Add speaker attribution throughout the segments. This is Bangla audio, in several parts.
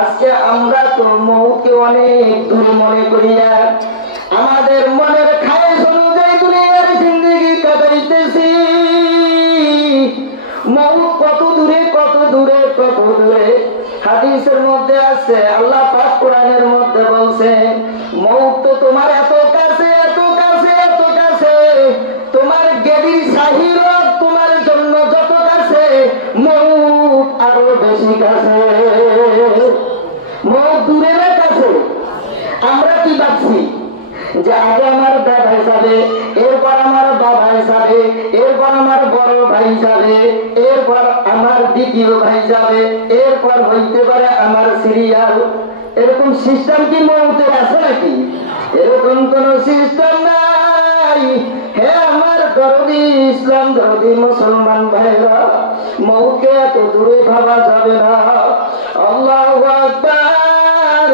Speaker 1: আজকে আমরা তো মৌকে অনেক দূর মনে করি না। আমাদের মনের খায় অনুযায়ী দুনিয়ার জিন্দগি কাটাইতেছি, মৌ কত দূরে কত দূরে কত দূরে। হাদিসের মধ্যে আছে, আল্লাহ পাক কোরআনের মধ্যে বলছে, মৌ তো তোমার এত কাছে এত কাছে এত কাছে। তোমার গেদির তোমার জন্য যত কাছে, মৌ আরও বেশি কাছে। মৌ দূরে কাছে। আমরা কি ভাবছি যে আগে আমার দাদা যাবে এরপর আমার বাবা যাবে এরপর আমার বড় ভাই যাবে এরপর আমার দ্বিতীয় ভাই যাবে এরপর হইতে পারে আমার সিরিয়াল এরকম সিস্টেম কি মৌতে আছে নাকি? এরকম কোন সিস্টেম নাই। হে আমার দরদি ইসলাম, দরদি মুসলমান ভাইরা মৌকে এত দূরে ভাবা যাবে না। আল্লাহ আকবার।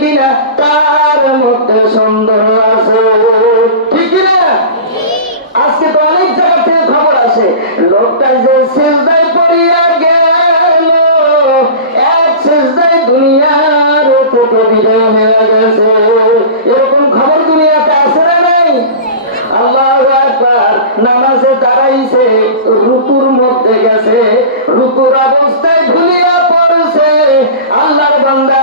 Speaker 1: কিনা তার মধ্যে সন্দেহ আছে। ঠিক আজকে তো অনেক জায়গা থেকে খবর আসে, লোকটা যে পড়িয়া গেল, এক দুনিয়ার বিদায় হয়ে গেছে। এরকম খবর দুনিয়াতে আছে না নাই? আল্লাহ একবার নামাজে দাঁড়াইছে, রুকুর মধ্যে গেছে, রুকুর অবস্থায় ভুলিয়া পড়ছে। আল্লাহর বান্দা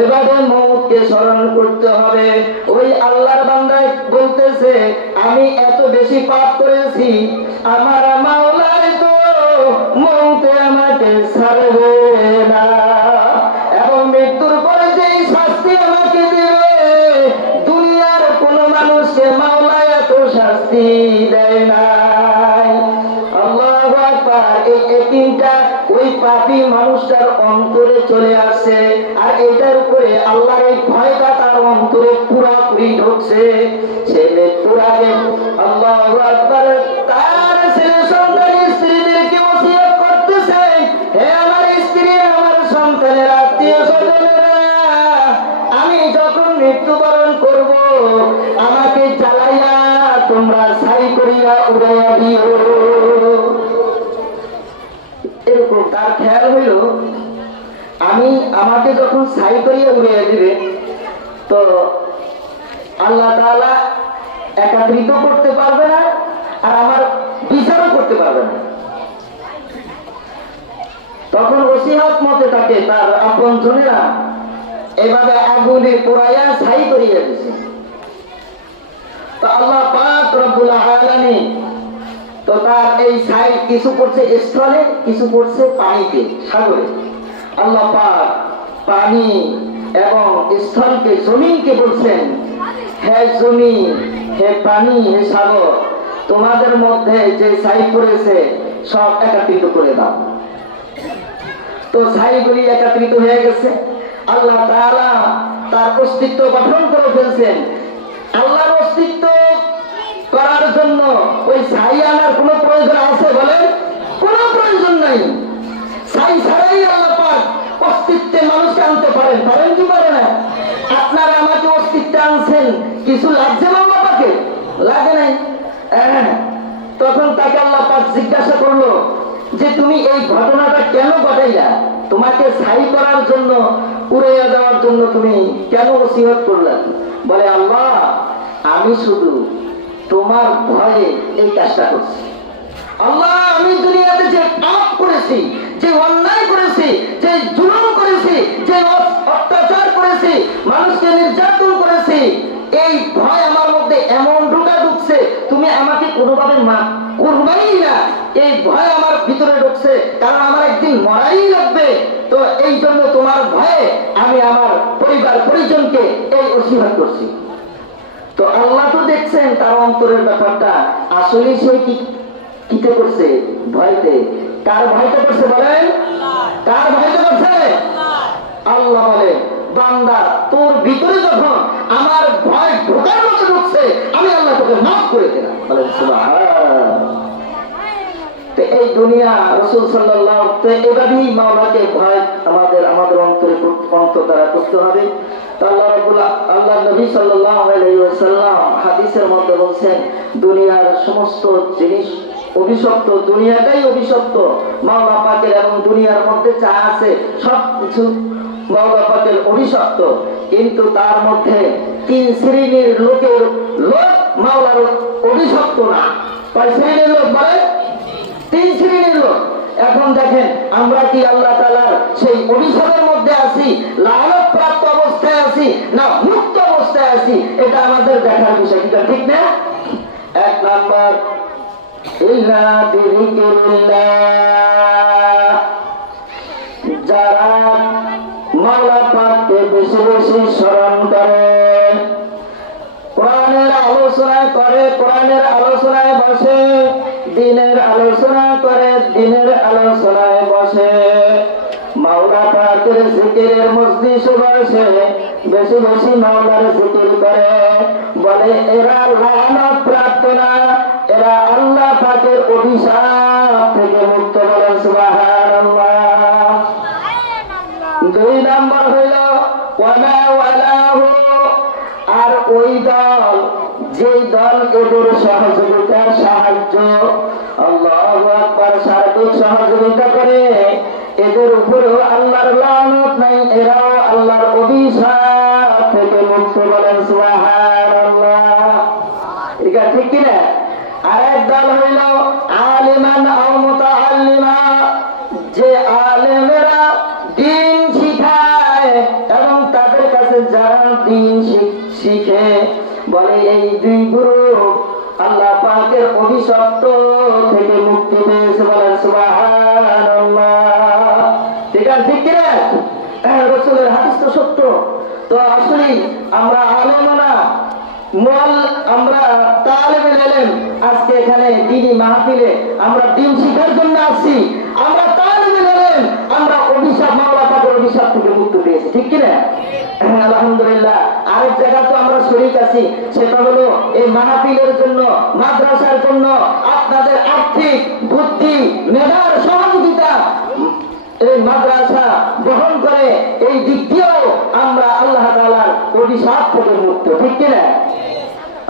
Speaker 1: এভাবে মৌতকে স্মরণ করতে হবে। ওই আল্লাহর বান্দায় বলতেছে, আমি এত বেশি পাপ করেছি, আমার মাওলায় তো মৌতে আমাকে ছাড়বে না। এবং মৃত্যুর পরে যেই শাস্তি আমাকে দেবে, দুনিয়ার কোন মানুষকে মাওলায় এত শাস্তি পাপী মানুষটার অন্তরে চলে আসে, আর এটার উপরে আল্লাহর এই ভয়টা তার অন্তরে পুরাপুরি ঢুকছে। ছেলে পুরাকে আল্লাহু আকবার, তার ছেলে সন্তান স্ত্রীদেরকে ওসিয়ত করতেছে, হে আমার স্ত্রী, আমার সন্তানের আত্মীয় স্বজনেরা, আমি যখন মৃত্যুবরণ করব, আমাকে জ্বালাইয়া তোমরা ছাই করিয়া উড়াইয়া দিও। তার খেয়াল হইল, আমি আমাকে যখন ছাই করিয়া উড়িয়ে দিবে, তো আল্লাহ তাআলা একাত্রিত করতে পারবে না আর আমার বিচারও করতে পারবে না। তখন ওসিহত মতে তাকে তার আপন জনেরা এভাবে আগুনে পোড়াইয়া ছাই করিয়া দিছে। তো আল্লাহ তো তার এই ছাই কিছু স্থলে, কিছু পানিতে, সাগরে। আল্লাহ পাক পানি এবং স্থলকে, জমিনকে বলছেন, হে জমি হে পানি, হে সাগর, তোমাদের মধ্যে যে ছাই পড়েছে, সব একাত্রিত করে দাও। তো ছাইগুলি একাত্রিত হয়ে গেছে। আল্লাহ তাআলা তার অস্তিত্ব গঠন করে ফেলছেন। আল্লাহর অস্তিত্ব করার জন্য ওই ছাই আনার কোনো প্রয়োজন আছে বলেন কোনো হ্যাঁ তখন তাকে আল্লাহ পাক জিজ্ঞাসা করল যে, তুমি এই ঘটনাটা কেন তোমাকে করার জন্য জন্য তুমি কেন বলে, আল্লাহ, আমি শুধু তোমার ভয়ে এই কাজটা করছি। আল্লাহ, আমি দুনিয়াতে যে পাপ করেছি, যে অন্যায় করেছি, যে জুলুম করেছি, যে অত্যাচার করেছি, মানুষকে নির্যাতন করেছি, এই ভয় আমার মধ্যে এমন ঢুকা ঢুকছে, তুমি আমাকে কোনোভাবে মাফ করবাই না, এই ভয় আমার ভিতরে ঢুকছে, কারণ আমার একদিন মরাই লাগবে। তো এই জন্য তোমার ভয়ে আমি আমার পরিবার পরিজনকে এই অসীভাত করছি। তো আল্লাহ তো দেখছেন তার অন্তরের ব্যাপারটা আসলে সে কি কিতে করছে, ভয়তে। কার ভয়তে করছে বলেন? কার ভয়তে করছে? আল্লাহ বলে, বান্দা, তোর ভিতরে যখন আমার ভয় ঢোকার মতো ঢুকছে, আমি আল্লাহ তোকে মাফ করে দিলাম। এই দুনিয়া, রসুল সাল্লাহ এভাবেই মাওলাকে ভয় আমাদের আমাদের অন্তরে দ্বারা করতে হবে। আল্লাহ নবী আলাইহি ওয়াসাল্লাম হাদিসের মধ্যে বলছেন, দুনিয়ার সমস্ত জিনিস অভিশপ্ত দুনিয়াটাই অভিশপ্ত। মাওলা পাকের এবং দুনিয়ার মধ্যে যা আছে, সব কিছু মাওলা পাকের অভিশপ্ত। কিন্তু তার মধ্যে তিন শ্রেণির লোকের লোক মাওলার অভিশপ্ত না। কয় শ্রেণির লোক বলে? তিন শ্রেণির লোক। এখন দেখেন, আমরা কি আল্লাহ তালার সেই অভিশাপের মধ্যে আছি? লালত প্রাপ্ত অবস্থায় আছি না মুক্ত অবস্থায় আছি? এটা আমাদের দেখার বিষয় এটা ঠিক না? এক নাম্বার ইল্লা বিযিকরিল্লাহ। যারা মাওলা পাককে বেশি বেশি স্মরণ করে, কোরআনের আলোচনা করে, কোরআনের আলোচনায় বসে, দিনের আলোচনা করে, দিনের আলোচনায় বসে মাওলা পাকের জিকিরের মসজিদে বসে, বেশি বেশি মাওলার জিকির করে বলে, এরা লানত প্রাপ্ত এরা আল্লাহ পাকের অভিশাপ থেকে মুক্ত বলে সুবহানাল্লাহ। দুই নাম্বার হইল আর ওই দল যে দল এদের সহযোগিতার সাহায্য, আল্লাহু আকবার, সার্বিক সহযোগিতা করে, এদের উপরেও আল্লাহর লানত নাই, এরাও আল্লাহর অভিশাপ থেকে মুক্ত বলেন সুবহানাল্লাহ। শিখে বলে এই দুই গ্রুপ আল্লাহ পাকের অভিশপ্ত থেকে মুক্তি পেয়েছে কিনা? হ্যাঁ, তো আমরা মল আমরা আজকে এখানে দিনী মাহফিলে আমরা দিন শিখার জন্য আসছি। আমরা তালেবে এলেম আমরা অভিশাপ পাকের অভিশাপ থেকে মুক্ত পেয়েছি ঠিক কি না হ্যাঁ, আলহামদুলিল্লাহ। আরেক জায়গা তো আমরা আর্থিক বুদ্ধি মেধার সহযোগিতা এই মাদ্রাসা গ্রহণ করে এই দিক দিয়েও আমরা আল্লাহ তালার অভিশাপ থেকে মুক্ত ঠিক কিনা?